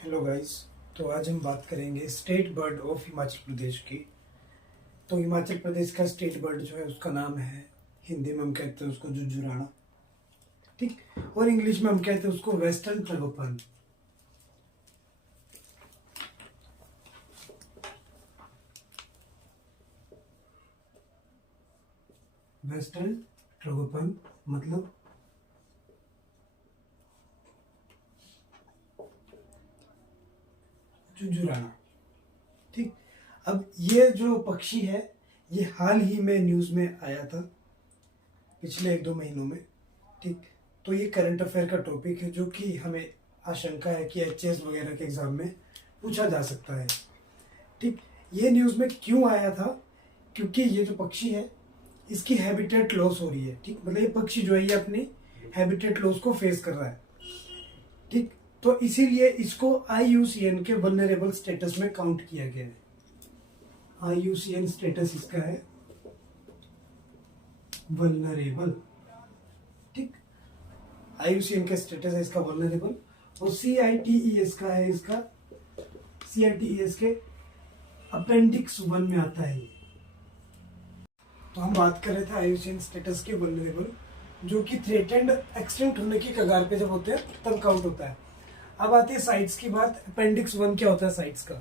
Hello guys. तो आज हम बात करेंगे state bird of Himachal Pradesh की। तो हिमाचल प्रदेश का स्टेट बर्ड जो है उसका नाम है, हिंदी में हम कहते हैं उसको जुजुराना, ठीक। और इंग्लिश में हम कहते हैं उसको वेस्टर्न ट्रगोपन। वेस्टर्न ट्रगोपन मतलब जुजुराना, ठीक। अब ये जो पक्षी है ये हाल ही में न्यूज़ में आया था, पिछले 1-2 महीनों में, ठीक। तो ये करंट अफेयर का टॉपिक है जो कि हमें आशंका है कि एचएस वगैरह के एग्जाम में पूछा जा सकता है, ठीक। ये न्यूज़ में क्यों आया था? क्योंकि ये जो पक्षी है इसकी हैबिटेट लॉस हो रही है, ठीक। मतलब ये पक्षी जो है ये अपनी हैबिटेट लॉस को फेस कर रहा है, ठीक। तो इसीलिए इसको IUCN के वल्नरेबल स्टेटस में काउंट किया गया है। IUCN स्टेटस इसका है वल्नरेबल, ठीक। IUCN का स्टेटस है इसका वल्नरेबल, और CITES का है इसका, CITES के अपेंडिक्स 1 में आता है ये। तो हम बात कर रहे थे IUCN स्टेटस के वल्नरेबल, जो कि थ्रेटेंड एक्सटिंक्ट होने की कगार पे जब होते हैं तब काउंट होता है। अब आती है साइट्स की बात। अपेंडिक्स 1 क्या होता है साइट्स का,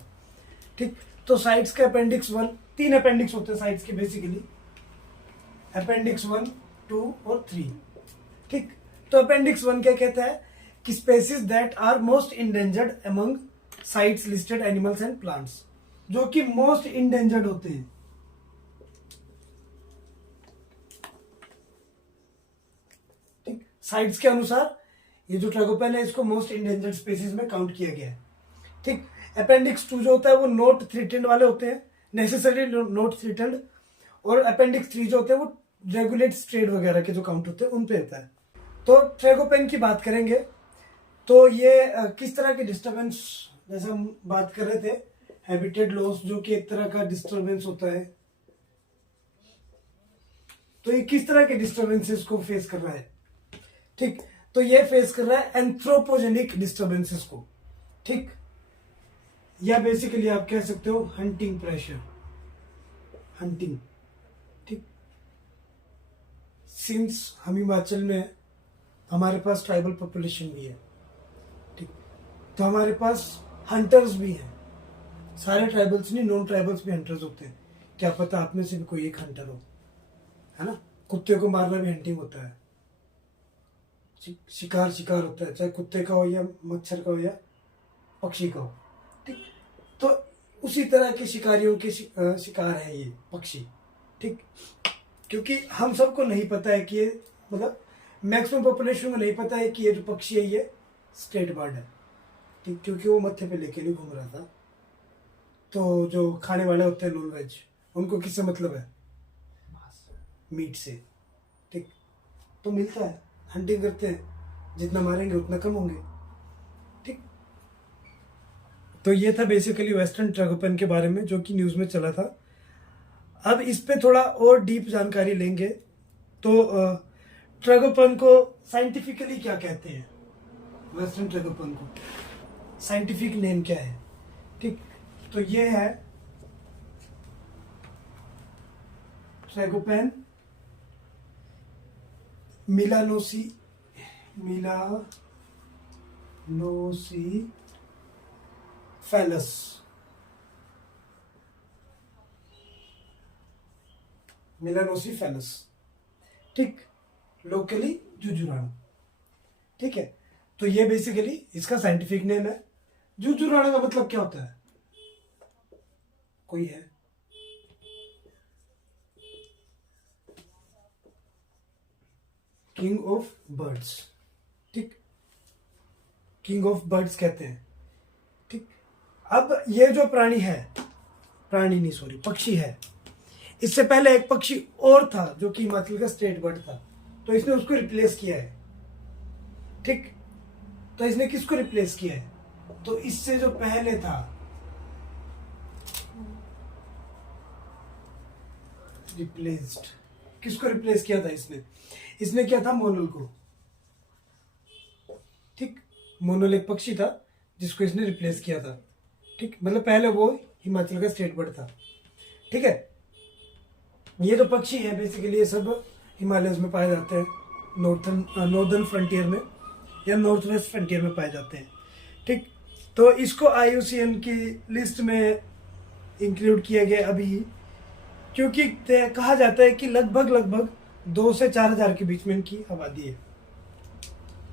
ठीक। तो साइट्स का अपेंडिक्स 1, 3 अपेंडिक्स होते हैं साइट्स के बेसिकली, अपेंडिक्स 1, 2 और 3, ठीक। तो अपेंडिक्स 1 क्या कहता है कि species that are most endangered among CITES listed animals and plants, जो कि मोस्ट इंडेंजर्ड होते हैं, ठीक। साइट्स के अनुसार ये जो ट्रैगोपैन है इसको मोस्ट इंडेंजर्ड स्पीसीज में काउंट किया गया है, ठीक। अपेंडिक्स 2 जो होता है वो नॉट थ्रेटेंड वाले होते हैं, नेसेसरी नॉट थ्रेटेंड, और अपेंडिक्स 3 जो होते हैं वो रेगुलेट स्ट्रेड वगैरह के जो काउंट होते हैं उन पे होता है। तो ट्रैगोपैन की बात करेंगे तो ये किस तरह के डिस्टरबेंस, जैसे हम बात कर रहे थे हैबिटेट लॉस जो कि एक तरह का डिस्टरबेंस होता है, तो ये किस तरह के डिस्टरबेंसेस को फेस कर रहा है, ठीक। तो ये फेस कर रहा है एंथ्रोपोजेनिक डिस्टरबेंसेस को, ठीक। या बेसिकली आप कह सकते हो हंटिंग प्रेशर, हंटिंग, ठीक। सिंस हम हिमाचल में हैं, हमारे पास ट्राइबल पॉपुलेशन भी है, ठीक। तो हमारे पास हंटर्स भी हैं, सारे ट्राइबल्स नहीं, नॉन ट्राइबल्स भी हंटर्स होते हैं। क्या पता आप में से भी कोई एक हंटर हो, है ना। कुत्ते को मारना भी हंटिंग होता है, शिकार शिकार होता है, चाहे कुत्ते का हो या मच्छर का हो या पक्षी का हो, ठीक। तो उसी तरह के शिकारियों के शिकार है ये पक्षी, ठीक। क्योंकि हम सबको नहीं पता है कि ये, मतलब मैक्सिमम पॉपुलेशन को नहीं पता है कि ये जो पक्षी है ये स्टेट बर्ड है, ठीक। क्योंकि वो मत्थे पे लेके नहीं घूम रहा था। तो जो खाने वाले होते हैं नॉन वेज, उनको किससे मतलब है? मीट से, ठीक। तो मिलता है, हंटिंग करते हैं, जितना मारेंगे उतना कम होंगे, ठीक। तो ये था बेसिकली वेस्टर्न ट्रैगोपैन के बारे में जो कि न्यूज़ में चला था। अब इस पे थोड़ा और डीप जानकारी लेंगे। तो ट्रैगोपैन को साइंटिफिकली क्या कहते हैं? वेस्टर्न ट्रैगोपैन को साइंटिफिक नेम क्या है, ठीक। तो ये है ट्रैगोपैन मिलानोसी, फैलस, मिलानोसी फैलस, ठीक। लोकली जुजुराना, ठीक है। तो ये बेसिकली इसका साइंटिफिक नेम है। जुजुराना का मतलब क्या होता है? कोई है? किंग ऑफ बर्ड्स, ठीक। किंग ऑफ बर्ड्स कहते हैं, ठीक। अब ये जो प्राणी है, प्राणी नहीं सॉरी, पक्षी है, इससे पहले एक पक्षी और था जो कि हिमाचल का स्टेट बर्ड था, तो इसने उसको रिप्लेस किया है, ठीक। तो इसने किसको रिप्लेस किया है? तो इससे जो पहले था, रिप्लेस्ड, किसको रिप्लेस किया था इसने? इसने किया था मोनल को, ठीक। मोनल एक पक्षी था जिसको इसने रिप्लेस किया था। ठीक, मतलब पहले वो हिमाचल का स्टेट बर्ड था। ठीक है, ये जो पक्षी है बेसिकली ये सब हिमालयस में पाए जाते हैं, नॉर्दर्न फ्रंटियर में या नॉर्थ वेस्ट फ्रंटियर में पाए जाते हैं। ठीक, तो इसको IUCN की लिस्ट में इंक्लूड किया गया अभी, क्योंकि कहा जाता है कि लगभग 2 से 4 हजार के बीच में इनकी आबादी है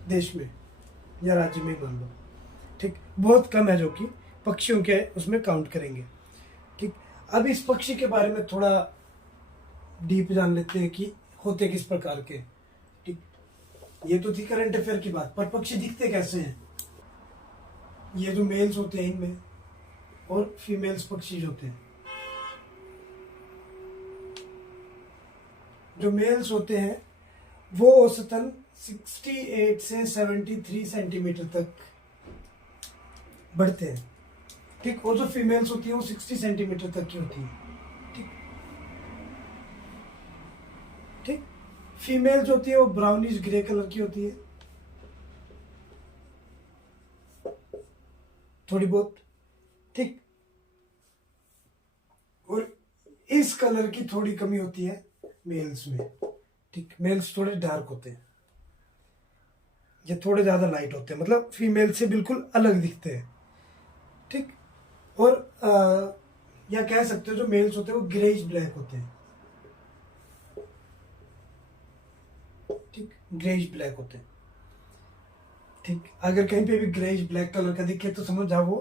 देश में या राज्य में मान लो। ठीक, बहुत कम है जो कि पक्षियों के उसमें काउंट करेंगे। ठीक, अब इस पक्षी के बारे में थोड़ा डीप जान लेते हैं कि होते किस प्रकार के। ठीक, ये तो थी करंट अफेयर की बात, पर पक्षी दिखते कैसे हैं। ये जो मेल्स होते हैं इनमें और फीमेल्स पक्षी जो होते हैं, जो मेल्स होते हैं वो औसतन 68 से 73 सेंटीमीटर तक बढ़ते हैं। ठीक, और जो फीमेल्स होती है वो 60 सेंटीमीटर तक की होती है। ठीक, ठीक, फीमेल्स होती है वो ब्राउनिश ग्रे कलर की होती है थोड़ी बहुत। ठीक, और इस कलर की थोड़ी कमी होती है मेल्स में। ठीक, मेल्स थोड़े डार्क होते हैं, ये थोड़े ज्यादा लाइट होते हैं, मतलब फीमेल से बिल्कुल अलग दिखते हैं। ठीक, और या कह सकते हो जो मेल्स होते हैं वो ग्रेइश ब्लैक होते हैं। ठीक, ग्रेइश ब्लैक होते हैं। ठीक, अगर कहीं पे भी ग्रेइश ब्लैक कलर का दिखे तो समझ जाओ वो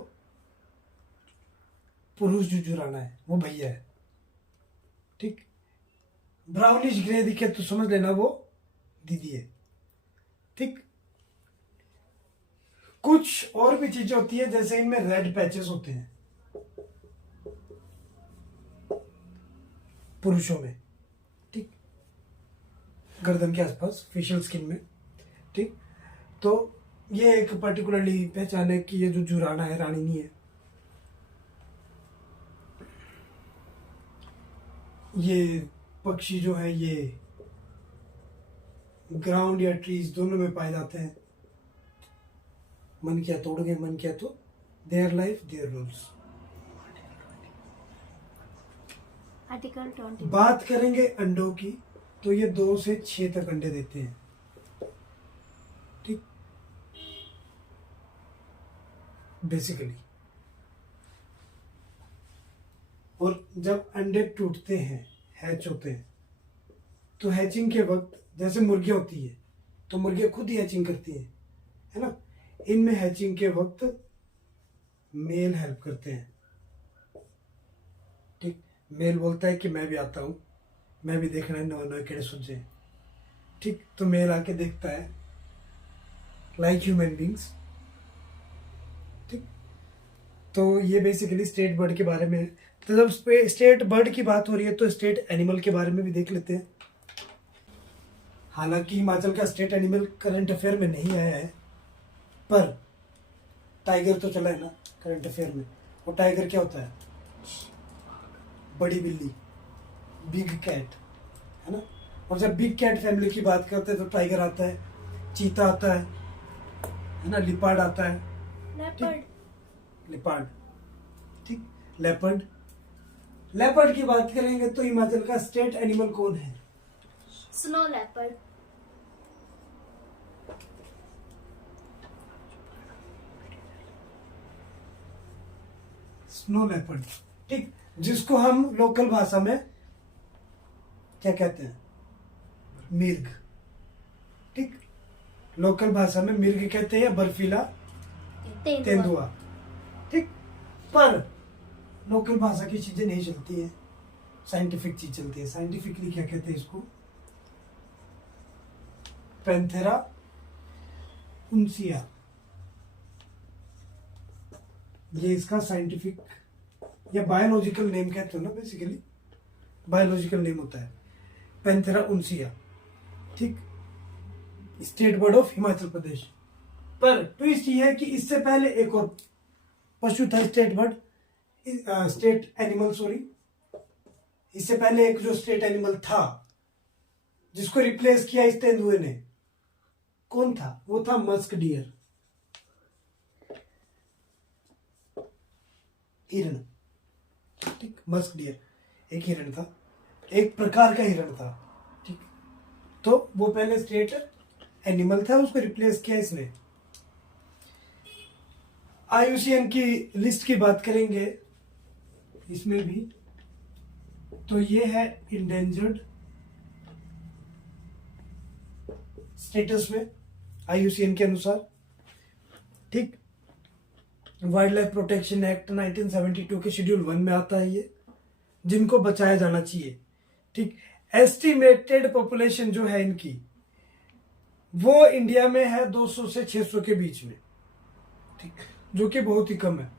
पुरुष जुजुराना है, वो भैया है। ठीक, ब्राउनिश ग्रे दिखे तो समझ लेना वो दीदी है। ठीक, कुछ और भी चीजें होती है, जैसे इनमें रेड पैचेस होते हैं पुरुषों में। ठीक, गर्दन के आसपास फेशियल स्किन में। ठीक, तो ये एक पर्टिकुलरली पहचान है कि ये जो जुराना है रानी नहीं है। ये पक्षी जो है ये ग्राउंड या ट्रीज दोनों में पाए जाते हैं। मन किया तोड़ गए, मन किया तो their life their rules. Article 20। बात करेंगे अंडों की तो ये 2 से 6 तक अंडे देते हैं। ठीक, बेसिकली। और जब अंडे टूटते हैं, हैच होते हैं, तो हैचिंग के वक्त जैसे मुर्गियां होती है तो मुर्गियां खुद ही हैचिंग करती हैं, है ना। इनमें हैचिंग के वक्त मेल हेल्प करते हैं। ठीक, मेल बोलता है कि मैं भी आता हूं, मैं भी देखना है नए नए केड़े सुझे। ठीक, तो मेल आके देखता है लाइक ह्यूमन बींग्स। ठीक, तो ये बेसिकली स्टेट बर्ड के बारे में। तो जब स्टेट बर्ड की बात हो रही है तो स्टेट एनिमल के बारे में भी देख लेते हैं। हालांकि हिमाचल का स्टेट एनिमल करंट अफेयर में नहीं आया है, पर टाइगर तो चला है ना करंट अफेयर में। वो टाइगर क्या होता है? बड़ी बिल्ली, बिग कैट, है ना। और जब बिग कैट फैमिली की बात करते हैं तो टाइगर आता है, चीता आता है ना, लिपार्ड आता है, लिपार्ड। ठीक, लेपर्ड। लेपर्ड की बात करेंगे तो हिमाचल का स्टेट एनिमल कौन है? Snow leopard. Snow leopard. ठीक, जिसको हम लोकल भाषा में क्या कहते हैं? मिर्ग। ठीक, लोकल भाषा में मिर्ग कहते हैं या बर्फीला तेंदुआ। ठीक, पर लोकल भाषा की चीजें नहीं चलती है, साइंटिफिक चीज चलती है। साइंटिफिकली क्या कहते हैं इसको? पैंथेरा उनसिया, ये इसका साइंटिफिक या बायोलॉजिकल नेम कहते हो ना, बेसिकली बायोलॉजिकल नेम होता है पैंथेरा उनसिया। ठीक, state bird of Himachal Pradesh. पर ट्विस्ट ये है कि इससे पहले एक और पशु था state bird, state animal, sorry. इससे पहले एक जो स्टेट एनिमल था जिसको रिप्लेस किया इस तेंदुए ने, कौन था? वो था मस्क डियर। हिरण, ठीक, मस्क डियर एक हिरण था, एक प्रकार का हिरण था, ठीक। तो वो पहले स्टेट एनिमल था, उसको रिप्लेस किया इसने। IUCN की लिस्ट की बात करेंगे इसमें भी, तो ये है इंडेंजर्ड स्टेटस में IUCN के अनुसार, ठीक। वाइल्ड लाइफ प्रोटेक्शन एक्ट 1972 के शेड्यूल 1 में आता है ये, जिनको बचाया जाना चाहिए, ठीक। एस्टिमेटेड पॉपुलेशन जो है इनकी, वो इंडिया में है 200 से 600 के बीच में, ठीक, जो कि बहुत ही कम है।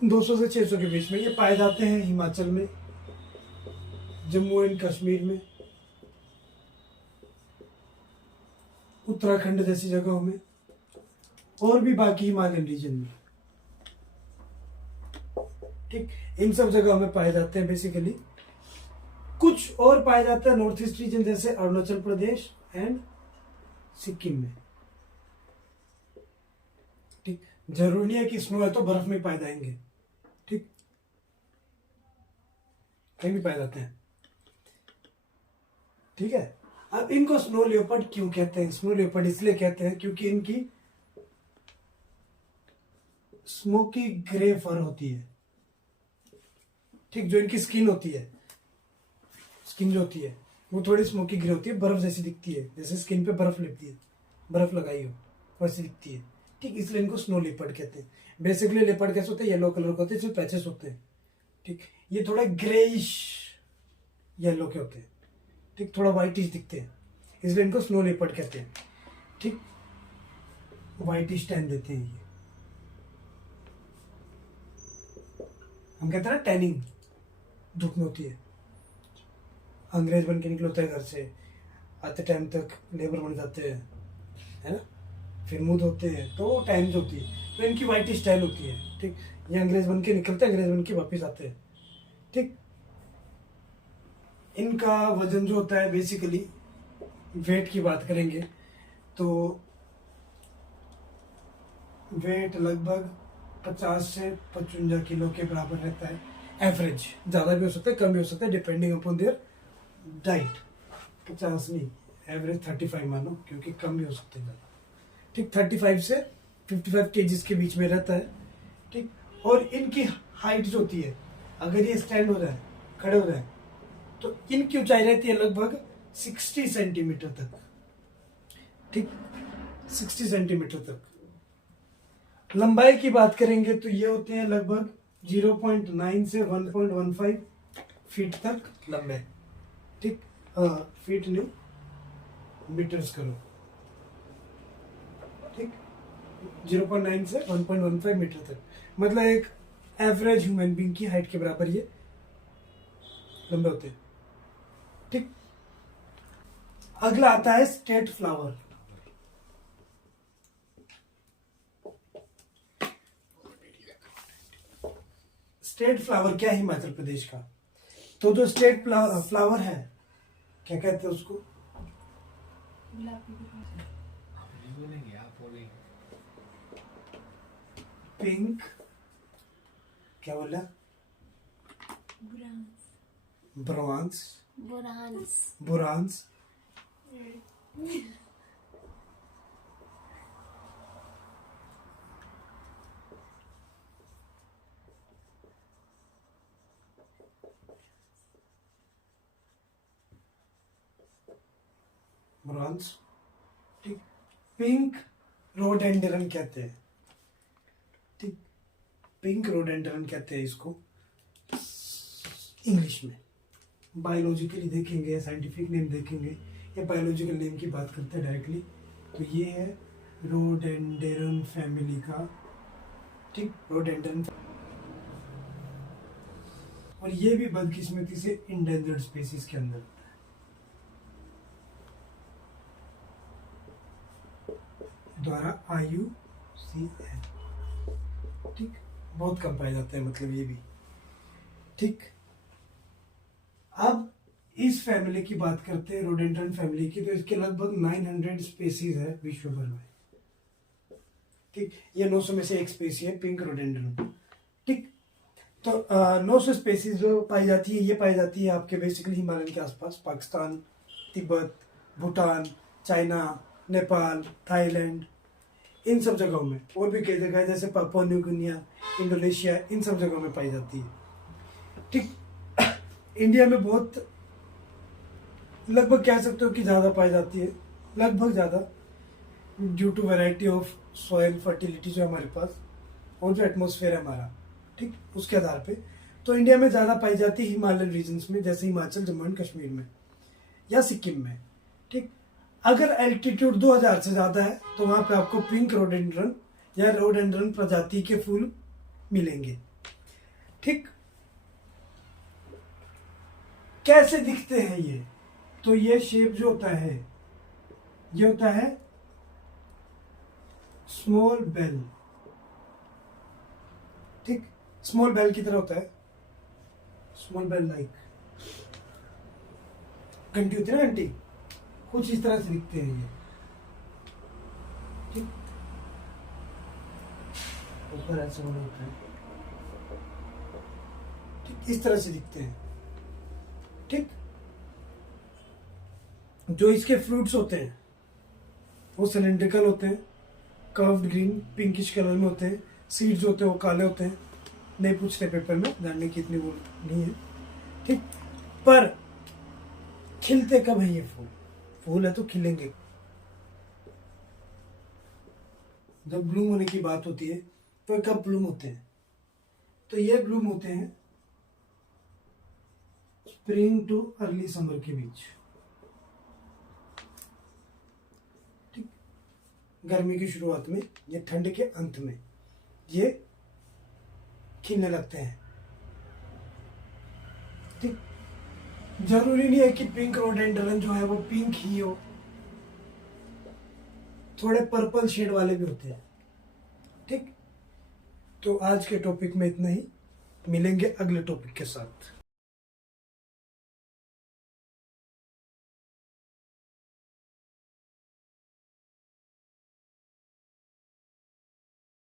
200 से 600 के बीच में ये पाए जाते हैं हिमाचल में, जम्मू एंड कश्मीर में, उत्तराखंड जैसी जगहों में, और भी बाकी हिमालयन रीजन में, ठीक। इन सब जगहों में पाए जाते हैं बेसिकली। कुछ और पाए जाते हैं नॉर्थ ईस्ट रीजन जैसे अरुणाचल प्रदेश एंड सिक्किम में, ठीक। जरूरी नहीं है कि स्नो है तो बर्फ में पाए जाएंगे, ठीक, कहीं भी पाए जाते हैं, ठीक है। अब इनको स्नो लियोपर्ड क्यों कहते हैं? स्नो लियोपर्ड इसलिए कहते हैं क्योंकि इनकी स्मोकी ग्रे फर होती है, ठीक। जो इनकी स्किन होती है, स्किन जो होती है वो थोड़ी स्मोकी ग्रे होती है, बर्फ जैसी दिखती है, जैसे स्किन पे बर्फ लिपती है, बर्फ लगाई हो वैसी दिखती है, ठीक। इसलिए इनको स्नो लेपर्ड कहते हैं। बेसिकली लेपर्ड कैसे होते हैं? येलो कलर के होते हैं, इसमें पैचेस होते हैं, ठीक। ये थोड़ा ग्रेइश येलो के होते हैं, ठीक, थोड़ा व्हाइटिश दिखते हैं, इसलिए इनको स्नो लेपर्ड कहते हैं, ठीक। व्हाइटिश टैन देते हैं ये, हम कहते हैं ना टैनिंग धूप में होती है। अंग्रेज बन के निकले होते हैं घर से, आते टाइम तक लेबर बन जाते हैं, है ना, फिर मुंह धोते हैं तो टैन होती है, तो इनकी व्हाइटिश टैन होती है, ठीक। ये अंग्रेज बन के निकलते हैं, अंग्रेज बन के वापिस आते हैं, ठीक। इनका वजन जो होता है बेसिकली, वेट की बात करेंगे तो वेट लगभग 50 से 55 किलो के बराबर रहता है एवरेज। ज़्यादा भी हो सकता है, कम भी हो सकता है, डिपेंडिंग अपॉन देयर डाइट। 50 नहीं, एवरेज 35 मानो, क्योंकि कम भी हो सकते हैं ज़्यादा, ठीक। 35 से 55 केजीज के बीच में रहता है, ठीक। और इनकी हाइट जो होती है, अगर ये स्टैंड हो जाए, खड़े हो जाए, तो इनकी ऊंचाई रहती है लगभग 60 सेंटीमीटर तक, ठीक, 60 सेंटीमीटर तक। लंबाई की बात करेंगे तो ये होते हैं लगभग 0.9 से 1.15 फीट तक लंबे, ठीक। फीट नहीं, मीटर्स करो, ठीक। 0.9 से 1.15 मीटर तक, मतलब एक एवरेज ह्यूमन बीइंग की हाइट के बराबर ये लंबे होते हैं, ठीक। अगला आता है स्टेट फ्लावर। स्टेट फ्लावर क्या है हिमाचल प्रदेश का? तो जो स्टेट फ्लावर है, क्या कहते हैं उसको? पिंक, क्या बोला? ब्रॉन्ज, बुरांस, ब्रॉन्ज, ठीक। पिंक रोडेंड्रन कहते हैं, ठीक। पिंक रोडेंड्रन कहते हैं इसको इंग्लिश में। बायोलॉजिकली देखेंगे, साइंटिफिक नेम देखेंगे, या बायोलॉजिकल नेम की बात करते हैं डायरेक्टली, तो ये है रोडेंड्रन फैमिली का, ठीक, रोडेंड्रन। और ये भी बदकिस्मती से इंडेंजर्ड स्पीसीज के अंदर होता है, द्वारा IUCN, ठीक। बहुत कम पाया जाता है, मतलब ये भी, ठीक। अब इस फैमिली की बात करते हैं, रोडेंड्रन फैमिली की, तो इसके लगभग 900 स्पीसीज है विश्व भर में, ठीक। ये 900 में से एक स्पीसी है पिंक रोडेंड्रन, ठीक। तो 900 स्पेसीज जो पाई जाती है, ये पाई जाती है आपके बेसिकली हिमालयन के आसपास, पाकिस्तान, तिब्बत, भूटान, चाइना, नेपाल, थाईलैंड, इन सब जगहों में। और भी कई जगह है जैसे पापुआ न्यू गिनिया, इंडोनेशिया, इन सब जगहों में पाई जाती है। ठीक। इंडिया में बहुत, लगभग कह सकते हो कि ज़्यादा पाई जाती है, लगभग ज़्यादा, due to variety of soil fertility जो हमारे पास, और जो एटमॉस्फेयर है हमारा, ठीक, उसके आधार पे। तो इंडिया में ज़्यादा पाई जाती है हिमालयन रीजन्स में, जैसे हिमाचल, जम्मू एंड कश्मीर में या सिक्किम में। ठीक। अगर एल्टीट्यूड 2000 से ज़्यादा है तो वहाँ पे आपको पिंक रोडेंड्रन या रोडेंड्रन प्रजाति के फूल मिलेंगे। ठीक। कैसे दिखते हैं ये? तो ये शेप जो होता है, ये होता है स्मॉल बेल। ठीक, स्मॉल बेल की तरह होता है, स्मॉल बेल लाइक घंटी होती है ना, घंटी, कुछ इस तरह से दिखते हैं ये। ठीक, ऊपर ऐसे बना होता है, ठीक, इस तरह से दिखते हैं। ठीक। जो इसके फ्रूट्स होते हैं वो सिलेंड्रिकल होते हैं, कर्व्ड ग्रीन पिंकिश कलर में होते हैं। सीड्स होते हैं वो काले होते हैं। नहीं पूछते पेपर में, जानने की इतनी वो नहीं है। ठीक। पर खिलते कब है ये फूल? फूल है तो खिलेंगे। जब ब्लूम होने की बात होती है तो कब ब्लूम होते हैं? तो ये ब्लूम होते हैं स्प्रिंग टू अर्ली समर के बीच। ठीक, गर्मी की शुरुआत में या ठंड के अंत में ये खिलने लगते हैं। ठीक, जरूरी नहीं है कि पिंक रोडेंड्रन जो है वो पिंक ही हो, थोड़े पर्पल शेड वाले भी होते हैं। ठीक। तो आज के टॉपिक में इतना ही, मिलेंगे अगले टॉपिक के साथ।